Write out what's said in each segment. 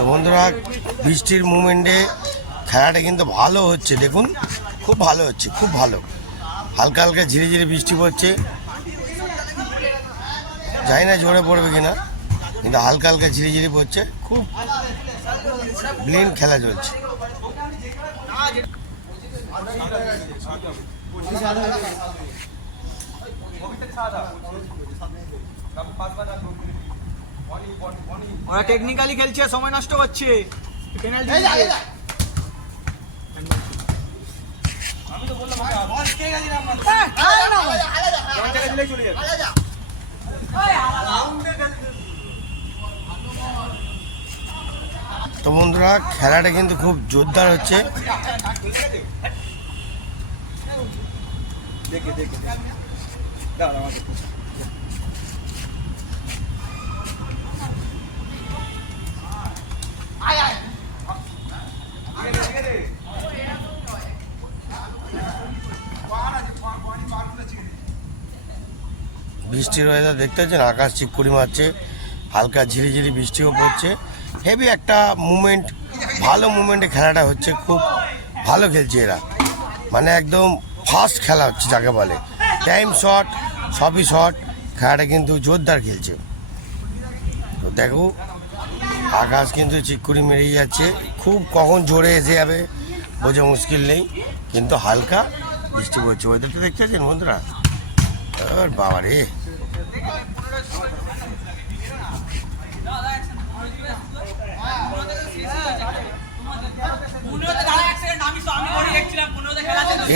তো বন্ধুরা, বৃষ্টির মুভমেন্টে খেলাটা কিন্তু ভালো হচ্ছে। দেখুন, খুব ভালো হচ্ছে, খুব ভালো। হালকা হালকা ঝিরে ঝিরে বৃষ্টি পড়ছে। জানি না ঝরে পড়বে কিনা, কিন্তু হালকা হালকা ঝিরে ঝিরে পড়ছে। খুব ব্লিন খেলা চলছে। ওরা টেকনিক্যালি খেলছে সময় নষ্ট করছে পেনাল্টি তো বন্ধুরা খেলাটা কিন্তু খুব জোরদার হচ্ছে। বৃষ্টির ওয়েদার দেখতে পাচ্ছেন আকাশ চিকুরি মারছে, হালকা ঝিরিঝিরি বৃষ্টিও পড়ছে। হেভি একটা মুভমেন্ট ভালো মুভমেন্টে খেলাটা হচ্ছে, খুব ভালো খেলছে এরা। মানে একদম ফাস্ট খেলা হচ্ছে যাকে বলে। টাইম শট সবই শট খেলাটা কিন্তু জোরদার খেলছে। তো দেখো, আকাশ কিন্তু চিকুরি মেরেই যাচ্ছে। খুব কখন জোরে এসে যাবে, বোঝা মুশকিল নেই। কিন্তু হালকা বৃষ্টি পড়ছে। ওয়েদারটা দেখতে পাচ্ছেন বন্ধুরা? বাবা রে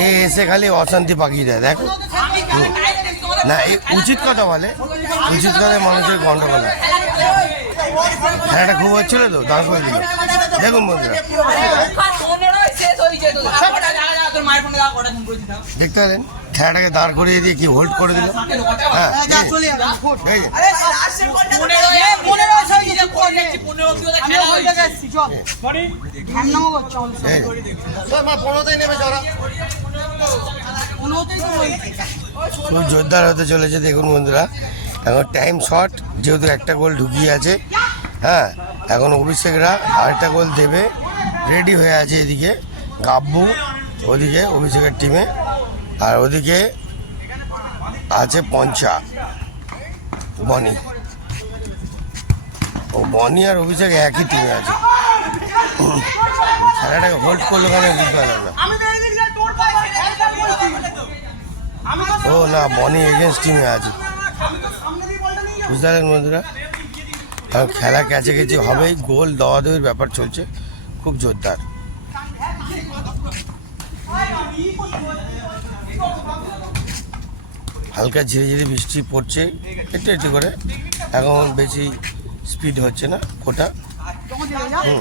এ এসে খালি অশান্তি পাকিয়ে দেয় দেখো। না এ উচিত কথা বলে। উচিত কথা মানুষের গন্ডগোল হয়। খেলাটা খুব হচ্ছিল তো দাঁড় করে দিল। দেখুন বন্ধুরা। দেখতে পেলেন? খেলাটাকে দাঁড় করিয়ে দিয়ে কি হোল্ড করে দিল? হ্যাঁ যে। এই যে। খুব জোরদার হতে চলেছে দেখুন বন্ধুরা। এখন টাইম শর্ট যেহেতু একটা গোল ঢুকিয়ে আছে হ্যাঁ এখন অভিষেকরা আরেকটা গোল দেবে রেডি হয়ে আছে এদিকে গাব্বু ওদিকে অভিষেকের টিমে আর ওদিকে আছে পঞ্চা, বনি। ও বনি আর অভিষেক একই টিমে আছে। খেলাটাকে হোল্ড করল কেন? বুঝতে পারলাম না। ও না বনি এগেনস্ট টিমে আছে। বুঝতে পারলেন বন্ধুরা? কারণ খেলা ক্যাচে ক্যাচে হবেই, গোল দেওয়া দেওয়ার ব্যাপার চলছে, খুব জোরদার। হালকা ঝিরে ঝিরে বৃষ্টি পড়ছে, একটু একটু করে। এখন বেশি স্পিড হচ্ছে না ওটা হুম,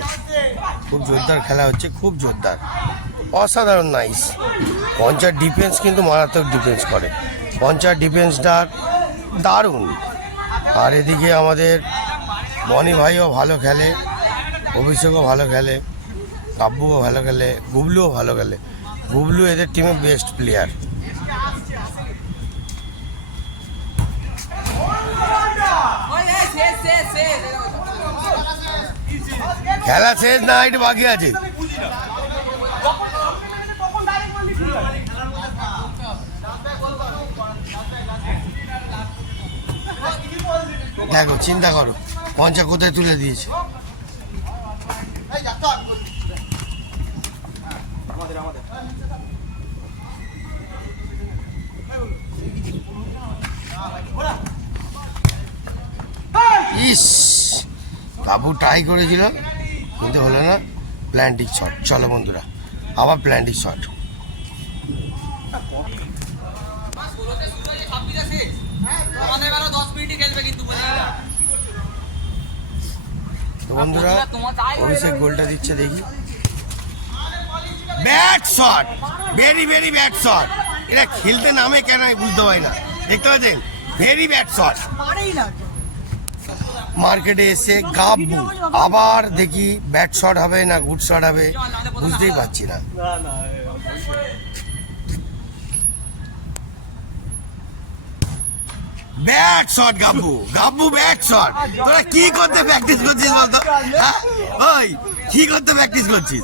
খুব জোরদার খেলা হচ্ছে, খুব জোরদার। অসাধারণ নাইস পঞ্চায়েত ডিফেন্স কিন্তু মারাত্মক ডিফেন্স করে। পঞ্চায়েত ডিফেন্সটা দারুণ। আর এদিকে আমাদের বনি ভাইও ভালো খেলে, অভিষেকও ভালো খেলে কাব্যুও ভালো খেলে গুবলুও ভালো খেলে। গুবলু এদের টিমে বেস্ট প্লেয়ার খেলা শেষ না, একটু বাকি আছে। দেখো, চিন্তা করো, পঞ্চা কোথায় তুলে দিয়েছে? ইস, বাবু ট্রাই করেছিল, কিন্তু হলো না। প্ল্যান্টিক শট চলো বন্ধুরা, আবার প্ল্যান্টিক শট তো বন্ধুরা অভিষেক গোলটা দিচ্ছে দেখি। Bad shot very very bad shot এরা খেলতে নামে কেন আমি বুঝতে পারি না। দেখতে পাচ্ছেন? ভেরি ব্যাট শট মার্কেটে এসে গাব্বু আবার দেখি ব্যাট শট হবে না গুড শট হবে? বুঝতেই পারছি না। ব্যাট শট গাব্বু গাব্বু ব্যাট শট তোরা কি করতে প্র্যাকটিস করছিস বলতো? হ্যাঁ? ওই, কি করতে প্র্যাকটিস করছিস?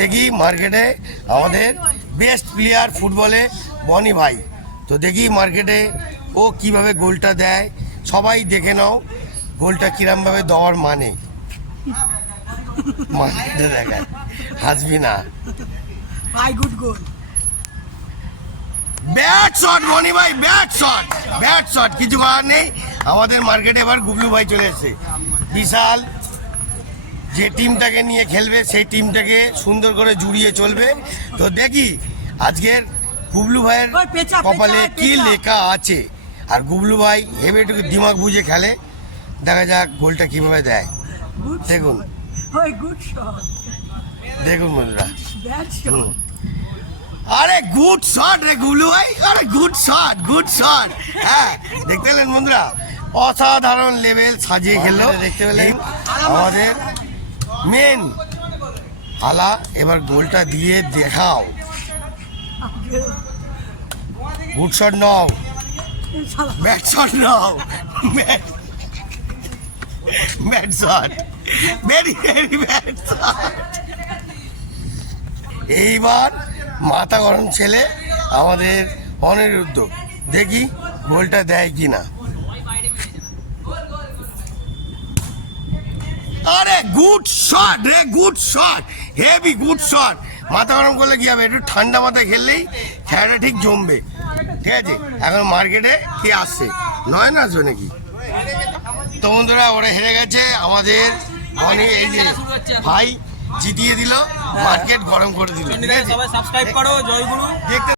দেখি মার্কেটে আমাদের বেস্ট প্লেয়ার ফুটবলে বনি ভাই। তো দেখি মার্কেটে ও কীভাবে গোলটা দেয়, সবাই দেখে নাও গোলটা কিরমভাবে দেওয়ার মানে। মার্কেটে দেখায়। হাসবি না। ভাই good goal bad shot Moni ভাই ব্যাট শট ব্যাট শট কিছু করার নেই। আমাদের মার্কেটে এবার গুবলু ভাই চলে এসেছে। বিশাল যে টিমটাকে নিয়ে খেলবে সেই টিমটাকে সুন্দর করে জুড়িয়ে চলবে। তো দেখি আজকের গুবলু ভাইয়ের কপালে পেঁচা, কি লেখা আছে? আর গুবলু ভাই হেবে একটু দিমাগ বুঝে খেলে। দেখা যাক গোলটা কীভাবে দেয়। দেখুন। দেখুন বন্ধুরা। আরে গুড শট রে গুবলু ভাই আরে গুড শট গুড শট। হ্যাঁ দেখতে পেলেন বন্ধুরা অসাধারণ লেভেল সাজিয়ে খেললো। দেখতে পেলেন। আমাদের মেন আলা এবার গোলটা দিয়ে দেখাও। গুড শট নাও। ব্যাট শট নাও। Bad shot. Very very bad shot এইবার মাথা গরম ছেলে আমাদের অনিরুদ্ধ দেখি গোলটা দেয় কি না আরে গুড শট রে, good shot, heavy good shot. মাথা গরম করলে কি হবে, একটু ঠান্ডা মাথায় খেললেই খেলাটা ঠিক জমবে। ঠিক আছে, এখন মার্কেটে কে আসছে? নয় না আসবে নাকি? তো বন্ধুরা, ওরা হেরে গেছে আমাদের অনেক এই যে ভাই জিতিয়ে দিল মার্কেট গরম করে দিল সবাই সাবস্ক্রাইব করো জয়গুরু দেখতে